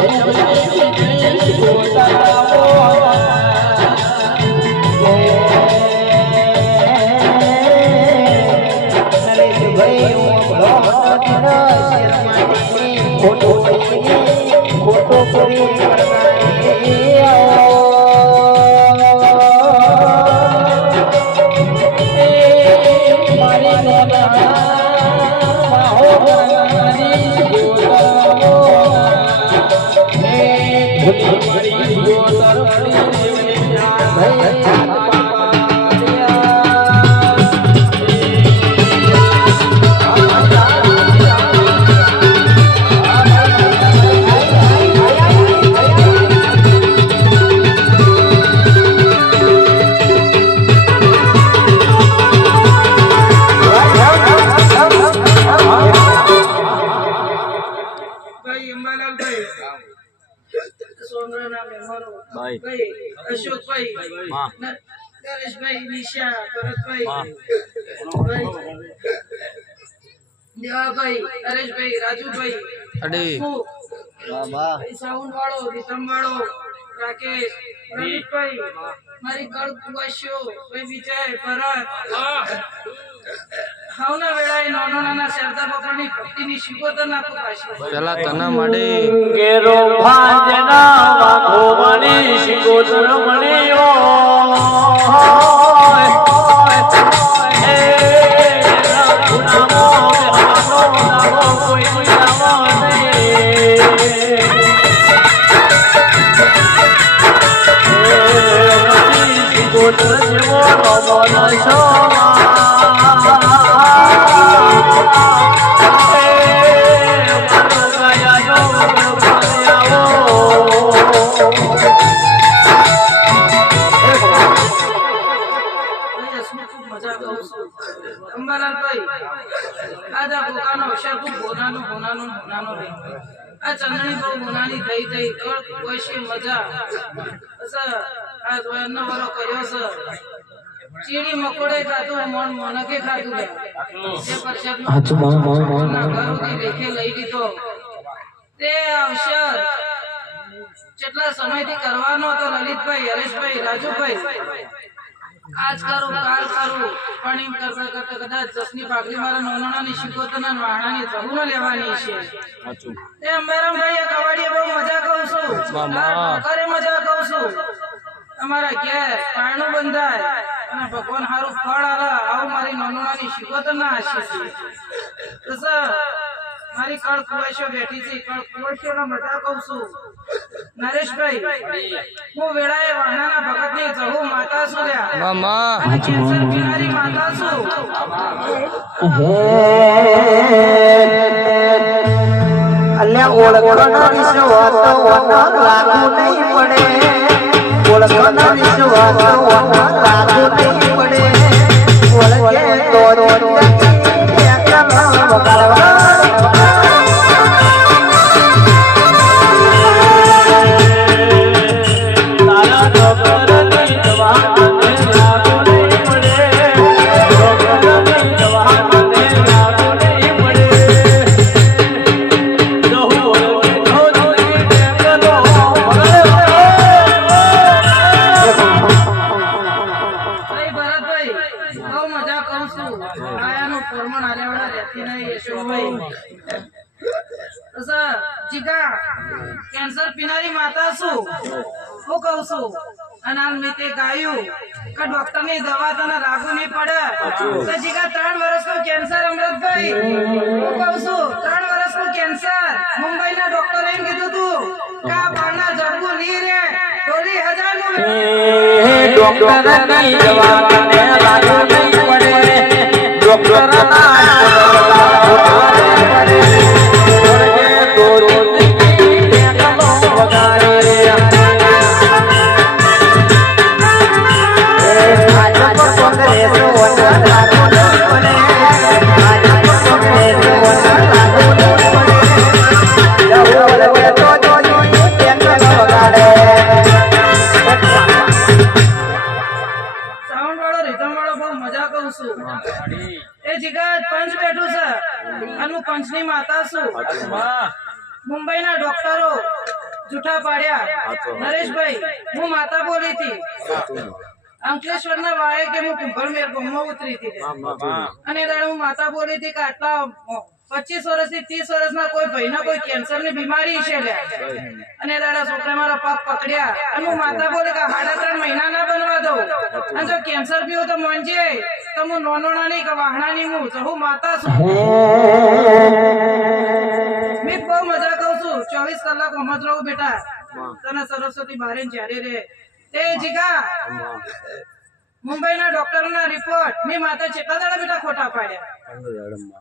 没事 ભૂલી મારી સોમરાના મહેમાનો. ભાઈ અશોકભાઈ. નરેશભાઈ નિશા ભરતભાઈ. ભાઈ. દેવાભાઈ હરેશભાઈ રાજુભાઈ. ભાઈ સાઉન્ડ વાળો રીતમ વાળો રાકેશ પ્રદીપભાઈ મારી કળ કુવાશ્યો કોઈ વિજય ભરત હાવના વેળાએ નાનો નાના શારદા બાપાની ભક્તિની શિકોતર નાખો આશીર્વાદ. પેલા તના માટે કેરો ભાંજના વાઘો મણી શિકોતર મણીઓ આ ચંદણી બહુ ભોનાની થઈ થઈ, કળ કુવાશી મજા. આ દ્વયનો વારો કર્યો છે. ચીડી મકોડે ખાધું, મોણ મોનકે જે લે. તે પ્રસાદનો ના ઘર સુધી લેખે લઈ લીધો. તે અવસર કેટલા સમયથી કરવાનો હતો લલિતભાઈ હરેશભાઈ રાજુભાઈ આજ કરું કાલ કરું પણ એમ કરતા કરતા કદાચ જસની પાઘડી મારા નોનાની શિકોતરના વાણાની જહુનો લેવાની છે એ અંબારામભાઈ આ કવાડીએ બહુ મજા કહું છું. કરે મજા કહું છું અમારા ઘેર પાણું બંધાય ભગવાન હારું ફળ આલે આવું મારી નોનાની શિકોતરના આશીષ છે તો સર મારી કળ કુવાશો બેઠી છે કળ કુવાશોના મજા કહું છું નરેશભાઈ હું વેળાએ વાહનાના ભગતની જહુ માતા છું લ્યા મામા અને કેસર કિનારી માતા છું અલ્યા ઓળખનો વિશ્વાસ વનો લાગુ નહીં પડે ઓળખનો વિશ્વાસ વનો લાગુ જીગા કેન્સર પીનારી માતા છું હું કહું છું અને મેં તે ગાયું કે ડોક્ટરની ત્રણ કેન્સર અમૃતભાઈ હું કહું ત્રણ વર્ષનું કેન્સર મુંબઈના ડોક્ટર એમ કીધું તું કે આ બારના જડવું નહીં રે ટોલી હજારનું રે. ડોક્ટરની દવા હું પંચની માતા છું. મુંબઈના ડોક્ટરો જૂઠા પાડ્યા. નરેશભાઈ હું માતા બોલી હતી. અંકલેશ્વર ના વાળે કે હું કુંભળમેર ગામમાં ઉતરી હતી. અને દાડે હું માતા બોલી હતી કે આટલા પચીસ વર્ષથી ત્રીસ વર્ષના કોઈ ભાઈ ના કોઈ કેન્સરની બીમારી છે લ્યા. અને દાડા છોકરા મારા પગ પકડ્યા. અને હું માતા બોલી કે સાડા ત્રણ મહિના ના બનવા દઉં. અને જો કેન્સર પીવું હોય તો મોંજે તો હું નોનોણા નહીં કે વાહણા નહીં હું. તો હું માતા છું મેં બહુ મજા કહું છું ચોવીસ કલાક બેઠા રહું બેટા. તને સરસ્વતી બારે જ્યારે રે. તે જીગા. મુંબઈના ડોક્ટરોના રિપોર્ટ મે માતા ચેતા દાડા બેટા ખોટા પાડ્યા?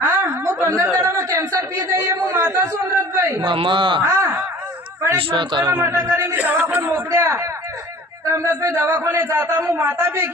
હા હું પંદર દાડામાં કેન્સર પી દઈએ હું માતા છું અમૃતભાઈ. હા. પણ એક મંત્રના માટે કરી દવા દવાખાને મોકલ્યા. અમૃતભાઈ દવાખાને જાતા હું માતા ભેગી